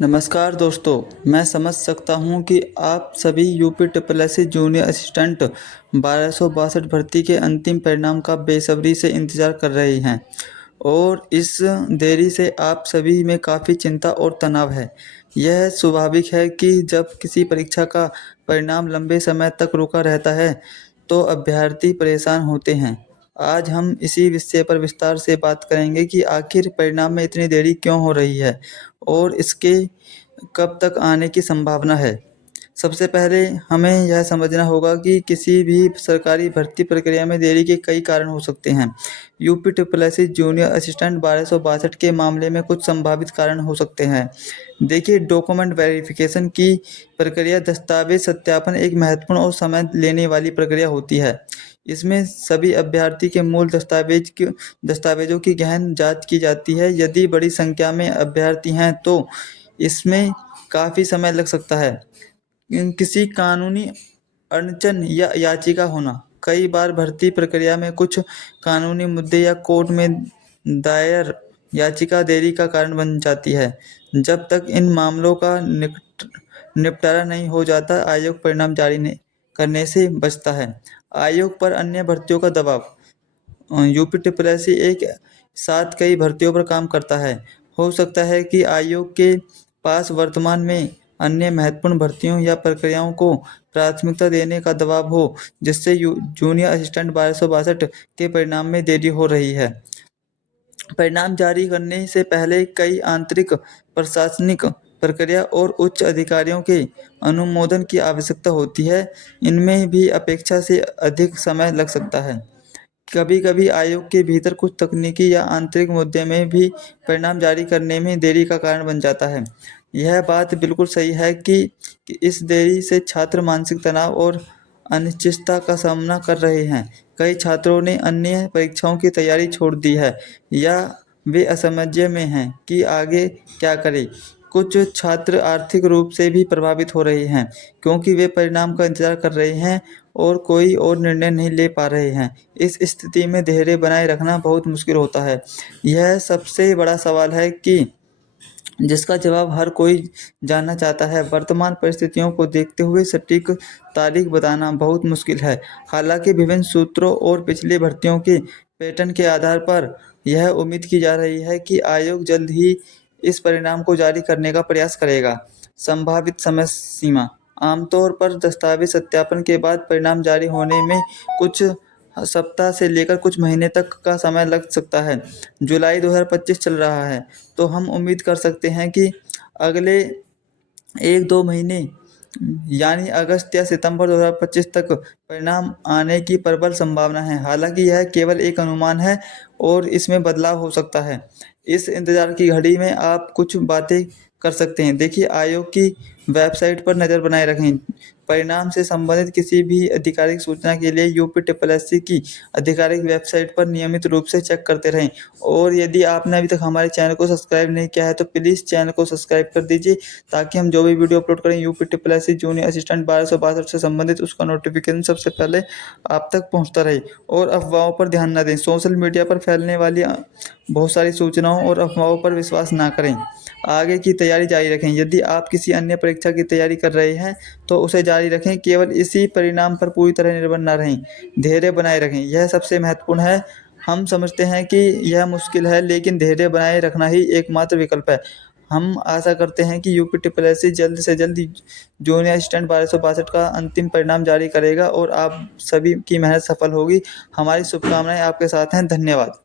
नमस्कार दोस्तों, मैं समझ सकता हूँ कि आप सभी यूपी ट्रिपल जूनियर असिस्टेंट 1262 भर्ती के अंतिम परिणाम का बेसब्री से इंतज़ार कर रहे हैं और इस देरी से आप सभी में काफ़ी चिंता और तनाव है। यह स्वाभाविक है कि जब किसी परीक्षा का परिणाम लंबे समय तक रुका रहता है, तो अभ्यर्थी परेशान होते हैं। आज हम इसी विषय पर विस्तार से बात करेंगे कि आखिर परिणाम में इतनी देरी क्यों हो रही है और इसके कब तक आने की संभावना है। सबसे पहले हमें यह समझना होगा कि किसी भी सरकारी भर्ती प्रक्रिया में देरी के कई कारण हो सकते हैं। UP triple SC junior assistant 1262 के मामले में कुछ संभावित कारण हो सकते हैं। देखिए, डॉक्यूमेंट वेरिफिकेशन की प्रक्रिया दस्तावेज सत्यापन एक महत्वपूर्ण और समय लेने वाली प्रक्रिया होती है। इसमें सभी अभ्यर्थी के मूल दस्तावेजों की गहन जांच की जाती है। यदि बड़ी संख्या में अभ्यर्थी हैं तो इसमें काफ़ी समय लग सकता है। किसी कानूनी अड़चन या याचिका होना। कई बार भर्ती प्रक्रिया में कुछ कानूनी मुद्दे या कोर्ट में दायर याचिका देरी का कारण बन जाती है। जब तक इन मामलों का निपटारा नहीं हो जाता, आयोग परिणाम जारी करने से बचता है। आयोग पर अन्य भर्तियों का दबाव। यूपी ट्रिपल एससी एक साथ कई भर्तियों पर काम करता है। हो सकता है कि आयोग के पास वर्तमान में अन्य महत्वपूर्ण भर्तियों या प्रक्रियाओं को प्राथमिकता देने का दबाव हो, जिससे जूनियर असिस्टेंट 1262 के परिणाम में देरी हो रही है। परिणाम जारी करने से पहले कई आंतरिक प्रशासनिक प्रक्रिया और उच्च अधिकारियों के अनुमोदन की आवश्यकता होती है। इनमें भी अपेक्षा से अधिक समय लग सकता है। कभी-कभी आयोग के भीतर कुछ तकनीकी या आंतरिक मुद्दे में भी परिणाम जारी करने में देरी का कारण बन जाता है। यह बात बिल्कुल सही है कि इस देरी से छात्र मानसिक तनाव और अनिश्चितता का सामना कर रहे हैं। कई छात्रों ने अन्य परीक्षाओं की तैयारी छोड़ दी है या वे असमंजस में हैं कि आगे क्या करें। कुछ छात्र आर्थिक रूप से भी प्रभावित हो रहे हैं, क्योंकि वे परिणाम का इंतज़ार कर रहे हैं और कोई और निर्णय नहीं ले पा रहे हैं। इस स्थिति में धैर्य बनाए रखना बहुत मुश्किल होता है। यह सबसे बड़ा सवाल है कि जिसका जवाब हर कोई जानना चाहता है। वर्तमान परिस्थितियों को देखते हुए सटीक तारीख बताना बहुत मुश्किल है। हालांकि विभिन्न सूत्रों और पिछली भर्तियों के पैटर्न के आधार पर यह उम्मीद की जा रही है कि आयोग जल्द ही इस परिणाम को जारी करने का प्रयास करेगा। संभावित समय सीमा। आमतौर पर दस्तावेज सत्यापन के बाद परिणाम जारी होने में कुछ सप्ताह से लेकर कुछ महीने तक का समय लग सकता है। जुलाई 2025 चल रहा है, तो हम उम्मीद कर सकते हैं कि अगले 1-2 महीने यानी अगस्त या सितंबर 2025 तक परिणाम आने की प्रबल संभावना है। हालांकि यह केवल एक अनुमान है और इसमें बदलाव हो सकता है। इस इंतज़ार की घड़ी में आप कुछ बातें कर सकते हैं। देखिए, आयोग की वेबसाइट पर नज़र बनाए रखें। परिणाम से संबंधित किसी भी आधिकारिक सूचना के लिए यूपी ट्रिपल एससी की आधिकारिक वेबसाइट पर नियमित रूप से चेक करते रहें। और यदि आपने अभी तक हमारे चैनल को सब्सक्राइब नहीं किया है, तो प्लीज़ चैनल को सब्सक्राइब कर दीजिए, ताकि हम जो भी वीडियो अपलोड करें UP triple SC junior assistant 1262 से संबंधित, उसका नोटिफिकेशन सबसे पहले आप तक पहुँचता रहे। और अफवाहों पर ध्यान न दें। सोशल मीडिया पर फैलने वाली बहुत सारी सूचनाओं और अफवाहों पर विश्वास ना करें। आगे की तैयारी जारी रखें। यदि आप किसी अन्य परीक्षा की तैयारी कर रहे हैं, तो उसे जारी रखें। केवल इसी परिणाम पर पूरी तरह निर्भर न रहें। धैर्य बनाए रखें, यह सबसे महत्वपूर्ण है। हम समझते हैं कि यह मुश्किल है, लेकिन धैर्य बनाए रखना ही एकमात्र विकल्प है। हम आशा करते हैं कि यूपी ट्रिपल एससी जल्द से जल्द जूनियर असिस्टेंट 1262 का अंतिम परिणाम जारी करेगा और आप सभी की मेहनत सफल होगी। हमारी शुभकामनाएं आपके साथ हैं। धन्यवाद।